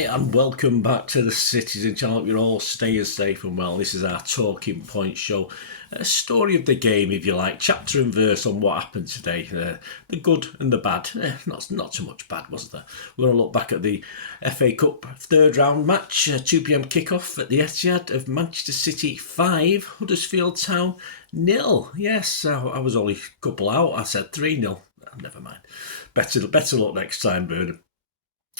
Hi and welcome back to the Citizen channel. Hope you're all staying safe and well. This is our talking point show, a story of the game if you like, chapter and verse on what happened today, the good and the bad. Not too much bad, was there? We're going to look back at the FA Cup third round match, 2 p.m. kickoff at the Etihad of Manchester City 5, Huddersfield Town 0. Yes, I was only a couple out. I said 3-0. Never mind. Better luck next time, Bernard.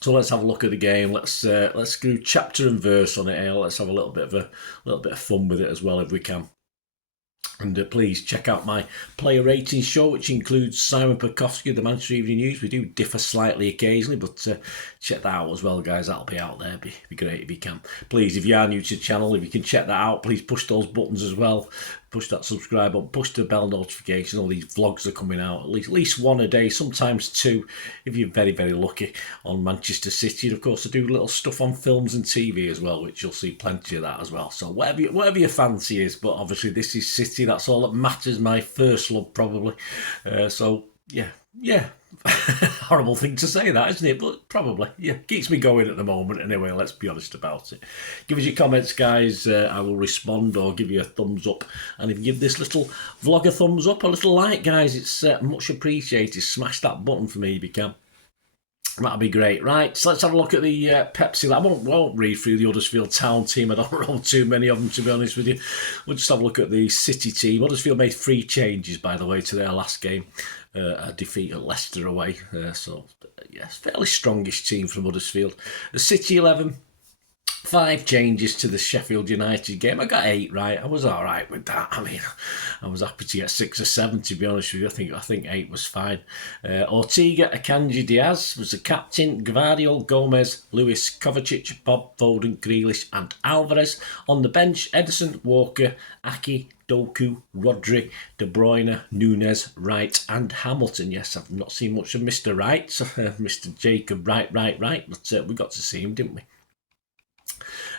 So let's have a look at the game. Let's do chapter and verse on it here. Let's have a little bit of fun with it as well if we can. And please check out my player rating show, which includes Simon Perkowski of the Manchester Evening News. We do differ slightly occasionally, but check that out as well, guys. That'll be out there. Be great if you can. Please, if you are new to the channel, if you can check that out, please push those buttons as well. Push that subscribe button, push the bell notification. All these vlogs are coming out, at least one a day, sometimes two, if you're very, very lucky, on Manchester City. And of course, I do little stuff on films and TV as well, which you'll see plenty of that as well. So whatever your fancy is, but obviously this is City. That's all that matters. My first love, probably. So yeah. Horrible thing to say that, isn't it? But probably, yeah, keeps me going at the moment anyway, let's be honest about it. Give us your comments, guys. I will respond or give you a thumbs up. And if you give this little vlog a thumbs up, a little like, guys, it's much appreciated. Smash that button for me if you can. That'll be great. Right, so let's have a look at the Pepsi. I won't read through the Huddersfield Town team. I don't know too many of them, to be honest with you. We'll just have a look at the City team. Huddersfield made 3 changes, by the way, to their last game. A defeat at Leicester away. So, yes, fairly strongish team from Huddersfield. The City 11. 5 changes to the Sheffield United game. I got 8 right. I was all right with that. I mean, I was happy to get 6 or 7, to be honest with you. I think 8 was fine. Ortega, Akanji, Diaz was the captain. Gvardiol, Gomez, Lewis, Kovacic, Bob, Foden, Grealish and Alvarez. On the bench, Ederson, Walker, Aki, Doku, Rodri, De Bruyne, Nunes, Wright and Hamilton. Yes, I've not seen much of Mr. Wright, Mr. Jacob Wright, but we got to see him, didn't we?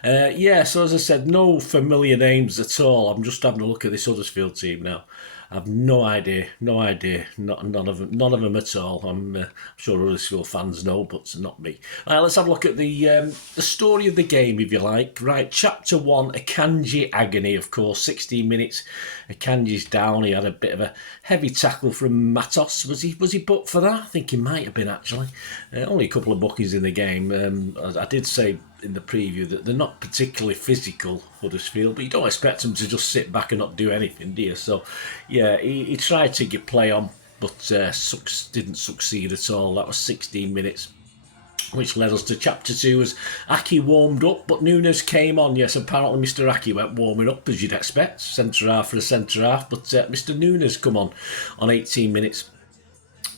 So as I said, no familiar names at all. I'm just having a look at this Huddersfield team now. I've no idea, none of them at all. I'm sure Huddersfield fans know, but not me. Let's have a look at the story of the game, if you like. Right, chapter 1, Akanji agony, of course, 16 minutes. Akanji's down. He had a bit of a heavy tackle from Matos. Was he booked for that? I think he might have been, actually. Only a couple of bookings in the game. I did say in the preview that they're not particularly physical, Huddersfield, but you don't expect them to just sit back and not do anything, do you? So, yeah, he tried to get play on, but didn't succeed at all. That was 16 minutes, which led us to chapter 2 as Aki warmed up, but Nunes came on. Yes, apparently Mr. Aki went warming up, as you'd expect, centre half for a centre half, but Mr. Nunes come on 18 minutes.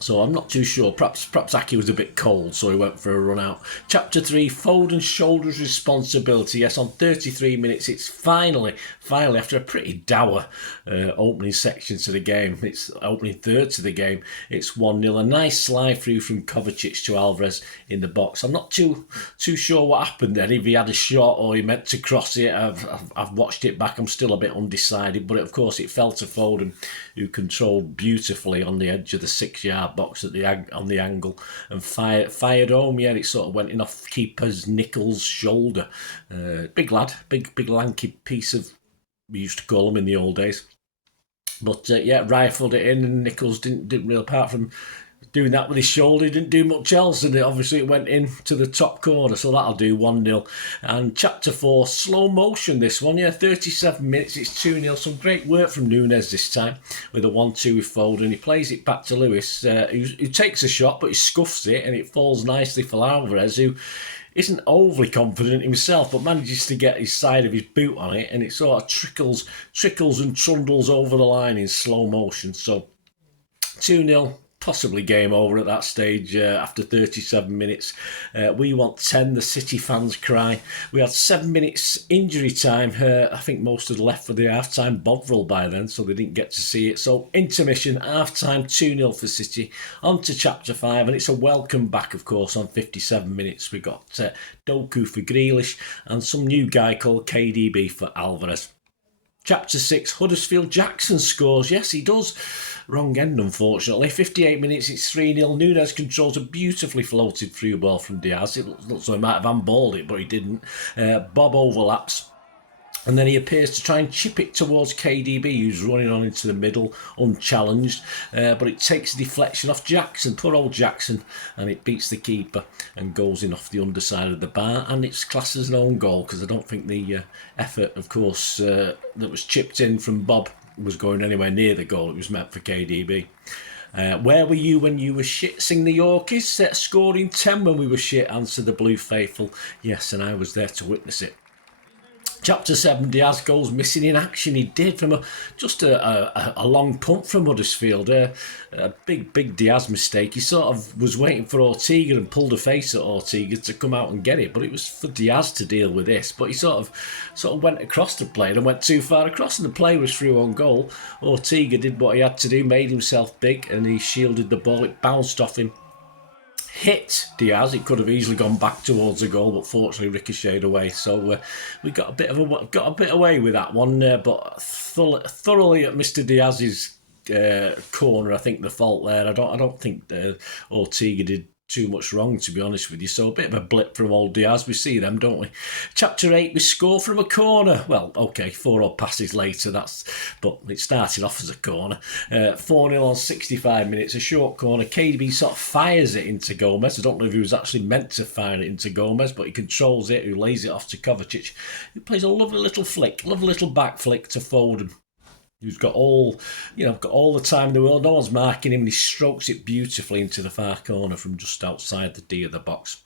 So I'm not too sure. Perhaps Aki was a bit cold, so he went for a run out. Chapter 3, Foden shoulders responsibility. Yes, on 33 minutes, it's finally, after a pretty dour opening section to the game, it's opening third to the game, it's 1-0. A nice slide through from Kovacic to Alvarez in the box. I'm not too sure what happened then, if he had a shot or he meant to cross it. I've watched it back. I'm still a bit undecided, but of course it fell to Foden, who controlled beautifully on the edge of the 6-yard box on the angle and fired home. Yeah, it sort of went in off keeper's Nichols' shoulder. Big lad, big lanky piece of, we used to call him in the old days. But rifled it in, and Nichols didn't really, apart from doing that with his shoulder, he didn't do much else, and obviously it went into the top corner, so that'll do. 1-0. And chapter 4, slow motion this one, 37 minutes, it's 2-0. Some great work from Nunes this time with a 1-2 with Foden. He plays it back to Lewis, who takes a shot, but he scuffs it, and it falls nicely for Alvarez, who isn't overly confident himself, but manages to get his side of his boot on it, and it sort of trickles and trundles over the line in slow motion. So 2-0. Possibly game over at that stage after 37 minutes. We want 10, the City fans cry. We had 7 minutes injury time. I think most had left for the half-time Bovril by then, so they didn't get to see it. So intermission, half-time, 2-0 for City. On to chapter 5, and it's a welcome back, of course, on 57 minutes. We got Doku for Grealish and some new guy called KDB for Alvarez. Chapter 6, Huddersfield Jackson scores. Yes, he does. Wrong end, unfortunately. 58 minutes, it's 3-0. Nunes controls a beautifully floated through ball from Diaz. It looks like he might have handballed it, but he didn't. Bob overlaps. And then he appears to try and chip it towards KDB, who's running on into the middle, unchallenged. But it takes a deflection off Jackson, poor old Jackson, and it beats the keeper and goes in off the underside of the bar. And it's classed as an own goal, because I don't think the effort, of course, that was chipped in from Bob was going anywhere near the goal. It was meant for KDB. Where were you when you were shit? Sing the Yorkies. Scored in 10 when we were shit, answer the Blue Faithful. Yes, and I was there to witness it. Chapter 7, Diaz goes missing in action. He did from a long punt from Huddersfield. A big Diaz mistake. He sort of was waiting for Ortega and pulled a face at Ortega to come out and get it, but it was for Diaz to deal with this. But he sort of went across the play and went too far across, and the play was through on goal. Ortega did what he had to do, made himself big, and he shielded the ball. It bounced off him. Hit Diaz. It could have easily gone back towards the goal, but fortunately ricocheted away. So we got a bit away with that one, but thoroughly at Mr. Diaz's corner. I think the fault there. I don't think Ortega did too much wrong, to be honest with you. So a bit of a blip from old Diaz. We see them, don't we? Chapter 8, we score from a corner. Well, okay, 4 odd passes later, but it started off as a corner. 4-0 on 65 minutes, a short corner. KDB sort of fires it into Gomez. I don't know if he was actually meant to fire it into Gomez, but he controls it, who lays it off to Kovacic. He plays a lovely little flick, lovely little back flick to Foden, who's got all the time in the world. No one's marking him, and he strokes it beautifully into the far corner from just outside the D of the box.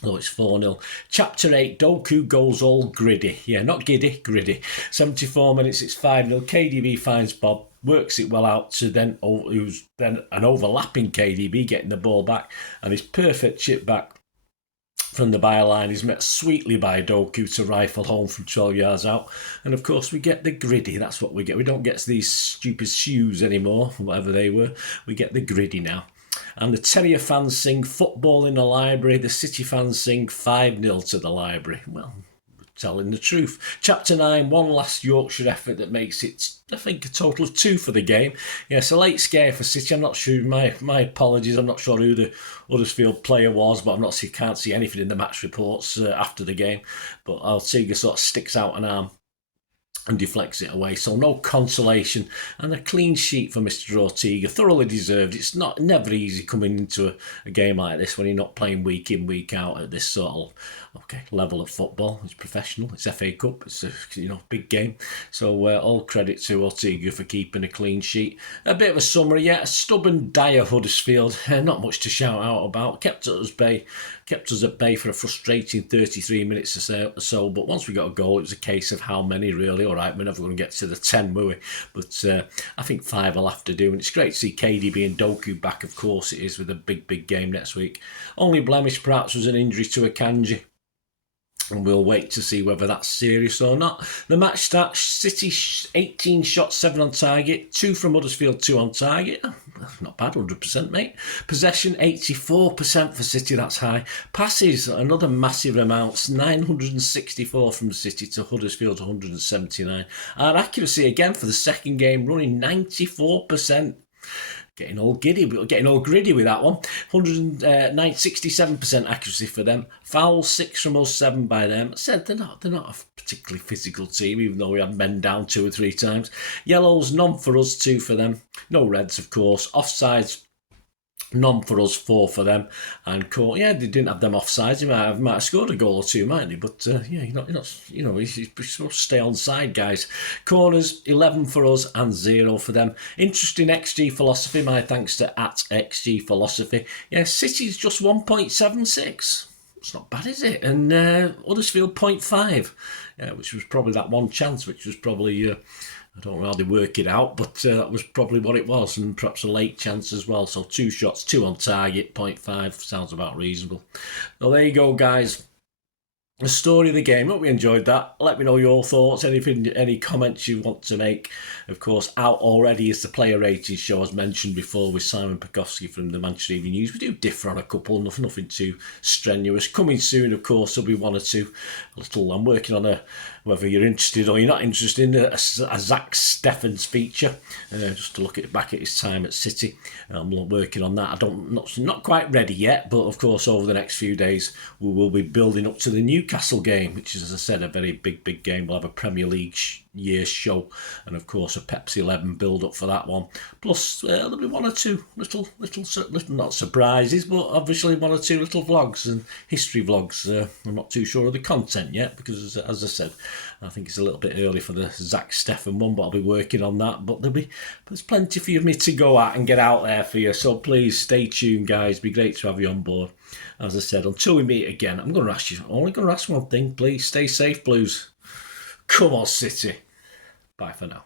So it's 4-0. Chapter 8, Doku goes all gritty. Yeah, not giddy, gritty. 74 minutes, it's 5-0. KDB finds Bob, works it well out to who's then an overlapping KDB, getting the ball back, and his perfect chip back from the byline is met sweetly by Doku to rifle home from 12 yards out. And of course we get the gritty. That's what we get. We don't get these stupid shoes anymore, whatever they were. We get the gritty now. And the Terrier fans sing football in the library. The City fans sing 5-0 to the library. Well, we're telling the truth. Chapter 9, one last Yorkshire effort that makes it, I think, a total of 2 for the game. Yes, a late scare for City. I'm not sure, my apologies, I'm not sure who the Huddersfield player was, but can't see anything in the match reports after the game. But Ortega sort of sticks out an arm and deflects it away. So no consolation, and a clean sheet for Mr. Ortega, thoroughly deserved. It's never easy coming into a game like this when you're not playing week in, week out at this sort of level of football. It's professional, it's FA Cup, it's a big game. So all credit to Ortega for keeping a clean sheet. A bit of a summary, a stubborn, dire Huddersfield, not much to shout out about. Kept us at bay for a frustrating 33 minutes or so, but once we got a goal, it was a case of how many, really. All right, we're never going to get to the 10, were we? But I think 5 will have to do, and it's great to see KDB and Doku back, of course it is, with a big game next week. Only blemish perhaps was an injury to Akanji, and we'll wait to see whether that's serious or not. The match starts. City 18 shots, 7 on target, 2 from Huddersfield, 2 on target. Not bad, 100%, mate. Possession 84% for City, that's high. Passes, another massive amounts, 964 from City to Huddersfield 179. Our accuracy again for the second game, running 94%. Getting all gritty with that one. 67% accuracy for them. Fouls 6 from us, 7 by them. I said they're not a particularly physical team, even though we had men down 2 or 3 times. Yellows, none for us, 2 for them. No reds, of course. Offsides, none for us, 4 for them. And they didn't have them offsides. He might have scored a goal or 2, mightn't he? But you're supposed to stay on side, guys. Corners, 11 for us and 0 for them. Interesting XG philosophy. My thanks to @XG philosophy. Yeah, City's just 1.76. It's not bad, is it? And Huddersfield 0.5, which was probably that one chance, which was probably. I don't know how they work it out, but that was probably what it was, and perhaps a late chance as well. So 2 shots, 2 on target, 0.5, sounds about reasonable. So there you go, guys. The story of the game. Hope you enjoyed that. Let me know your thoughts, any comments you want to make. Of course, out already is the player rating show, as mentioned before, with Simon Pekowski from the Manchester Evening News. We do differ on a couple, nothing too strenuous. Coming soon, of course, there'll be 1 or 2. I'm working on whether you're interested or you're not interested in a Zach Steffens feature, just to look back at his time at City. I'm working on that. Not quite ready yet, but of course over the next few days we will be building up to the Newcastle game, which is, as I said, a very big game. We'll have a Premier League year's show, and of course a Pepsi 11 build up for that one. Plus there'll be one or two little not surprises, but obviously one or two little vlogs and history vlogs. I'm not too sure of the content yet because, as I said, I think it's a little bit early for the Zach Steffen one, but I'll be working on that. But there's plenty for me to go at and get out there for you, so please stay tuned, guys. It'd be great to have you on board. As I said, until we meet again, I'm only going to ask one thing. Please stay safe, Blues. Come on, City. Bye for now.